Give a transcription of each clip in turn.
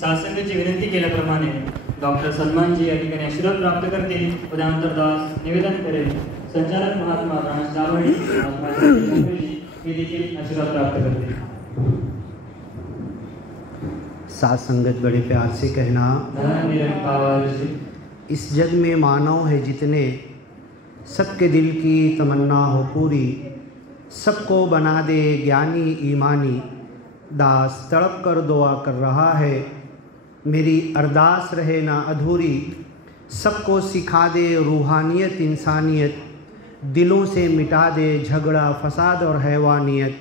सासंगची विनंती केल्याप्रमाणे डॉक्टर सलमानजी या ठिकाणी आशीर्वाद प्राप्त करतील व त्यानंतर दास निवेदन करेल। संचालक महात्मा राज डावळे हे देखील आशीर्वाद प्राप्त करतील। साथ संगत बड़े प्यार से कहना, इस जग में मानव है जितने, सबके दिल की तमन्ना हो पूरी, सबको बना दे ज्ञानी ईमानी, दास तड़प कर दुआ कर रहा है, मेरी अरदास रहे ना अधूरी, सबको सिखा दे रूहानियत इंसानियत, दिलों से मिटा दे झगड़ा फसाद और हैवानियत,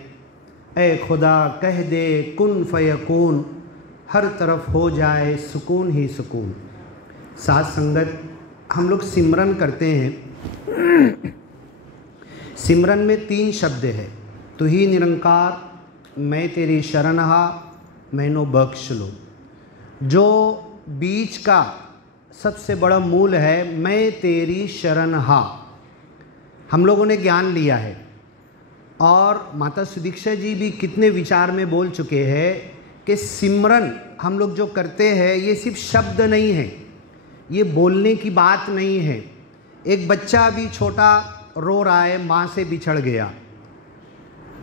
ए खुदा कह दे कुन फयकून, हर तरफ हो जाए सुकून ही सुकून। साथ संगत हम लोग सिमरन करते हैं। सिमरन में 3 शब्द है, तू ही निरंकार, मैं तेरी शरणहा, मैनो बख्श लो। जो बीच का सबसे बड़ा मूल है, मैं तेरी शरणहा, हम लोगों ने ज्ञान लिया है और माता सुदीक्षा जी भी कितने विचार में बोल चुके हैं कि सिमरन हम लोग जो करते हैं ये सिर्फ शब्द नहीं है, ये बोलने की बात नहीं है। एक बच्चा अभी छोटा रो रहा है, माँ से बिछड़ गया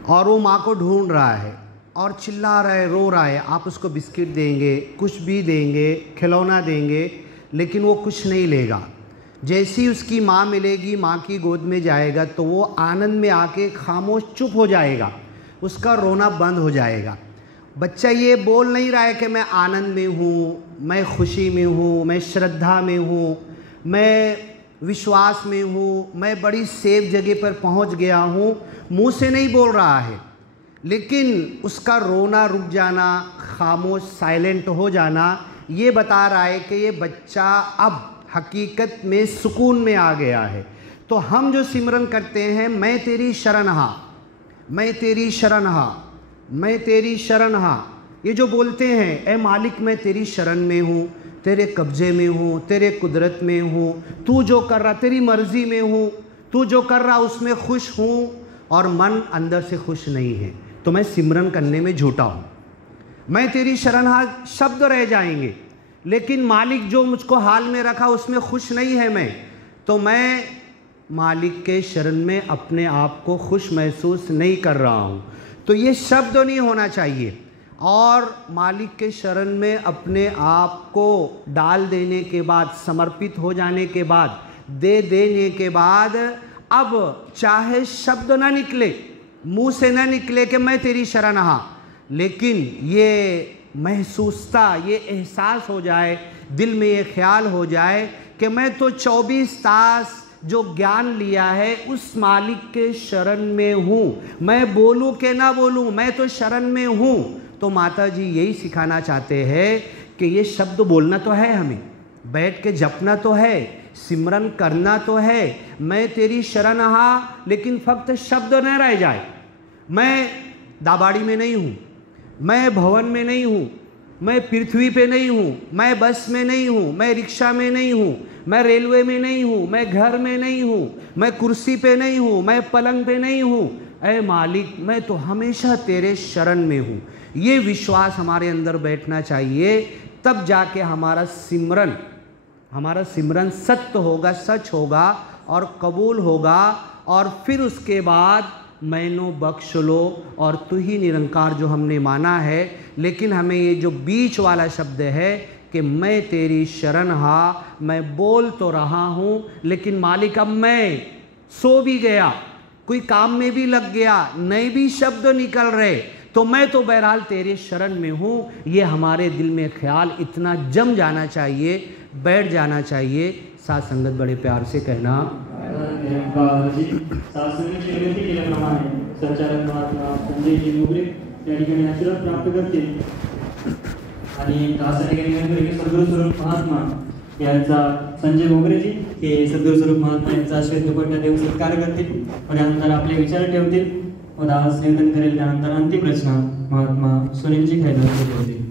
और वो माँ को ढूंढ रहा है और चिल्ला रहा है, रो रहा है। आप उसको बिस्किट देंगे, कुछ भी देंगे, खिलौना देंगे, लेकिन वो कुछ नहीं लेगा। जैसी उसकी माँ मिलेगी, माँ की गोद में जाएगा तो वो आनंद में आके खामोश चुप हो जाएगा, उसका रोना बंद हो जाएगा। बच्चा ये बोल नहीं रहा है कि मैं आनंद में हूँ, मैं खुशी में हूँ, मैं श्रद्धा में हूँ, मैं विश्वास में हूँ, मैं बड़ी सेफ जगह पर पहुँच गया हूँ, मुँह से नहीं बोल रहा है, लेकिन उसका रोना रुक जाना, खामोश साइलेंट हो जाना, ये बता रहा है कि ये बच्चा अब हकीकत में सुकून में आ गया है। तो हम जो सिमरन करते हैं, मैं तेरी शरणहा, मैं तेरी शरणहा, मैं तेरी शरणहा, ये जो बोलते हैं, ए मालिक मैं तेरी शरण में हूँ, तेरे कब्जे में हूँ, तेरे कुदरत में हूँ, तू जो कर रहा तेरी मर्ज़ी में हूँ, तू जो कर रहा उसमें खुश हूँ और मन अंदर से खुश नहीं है, तो मैं सिमरन करने में झूठा हूँ। मैं तेरी शरणहा शब्द रह जाएंगे, लेकिन मालिक जो मुझको हाल में रखा उसमें खुश नहीं है मैं, तो मैं मालिक के शरण में अपने आप को खुश महसूस नहीं कर रहा हूँ। तो ये शब्द नहीं होना चाहिए। और मालिक के शरण में अपने आप को डाल देने के बाद, समर्पित हो जाने के बाद, दे देने के बाद, अब चाहे शब्द ना निकले, मुंह से ना निकले कि मैं तेरी शरणहा, लेकिन ये महसूसता, ये एहसास हो जाए, दिल में ये ख्याल हो जाए कि मैं तो 24 तास जो ज्ञान लिया है उस मालिक के शरण में हूँ, मैं बोलूँ कि ना बोलूँ, मैं तो शरण में हूँ। तो माता जी यही सिखाना चाहते हैं कि ये शब्द बोलना तो है, हमें बैठ के जपना तो है, सिमरन करना तो है, मैं तेरी शरणहा, लेकिन फक्त शब्द न रह जाए। मैं दाबाड़ी में नहीं हूँ, मैं भवन में नहीं हूँ, मैं पृथ्वी पे नहीं हूँ, मैं बस में नहीं हूँ, मैं रिक्शा में नहीं हूँ, मैं रेलवे में नहीं हूँ, मैं घर में नहीं हूँ, मैं कुर्सी पे नहीं हूँ, मैं पलंग पे नहीं हूँ, ऐ मालिक मैं तो हमेशा तेरे शरण में हूँ। ये विश्वास हमारे अंदर बैठना चाहिए, तब जाके हमारा सिमरन सत्य होगा, सच होगा और कबूल होगा। और फिर उसके बाद मैनो बख्श लो और तू ही निरंकार जो हमने माना है, लेकिन हमें ये जो बीच वाला शब्द है कि मैं तेरी शरणहा, मैं बोल तो रहा हूँ, लेकिन मालिक अब मैं सो भी गया, कोई काम में भी लग गया, नए भी शब्द निकल रहे, तो मैं तो बहरहाल तेरे शरण में हूँ। ये हमारे दिल में ख्याल इतना जम जाना चाहिए, बैठ जाना चाहिए। साथ संगत बड़े प्यार से कहना, संचालक महात्मा संजय जी मोगरे या ठिकाणी आशीर्वाद प्राप्त करतील आणि सद्गुरु स्वरूप महात्मा यांचा संजय मोगरेजी हे सद्गुरु स्वरूप महात्मा यांचा श्वेतपट्टा देऊन सत्कार करतील व त्यानंतर आपले विचार ठेवतील व दास निवेदन करेल। त्यानंतर अंतिम रचना महात्मा सुनीलजी खैरनार ठेवतील।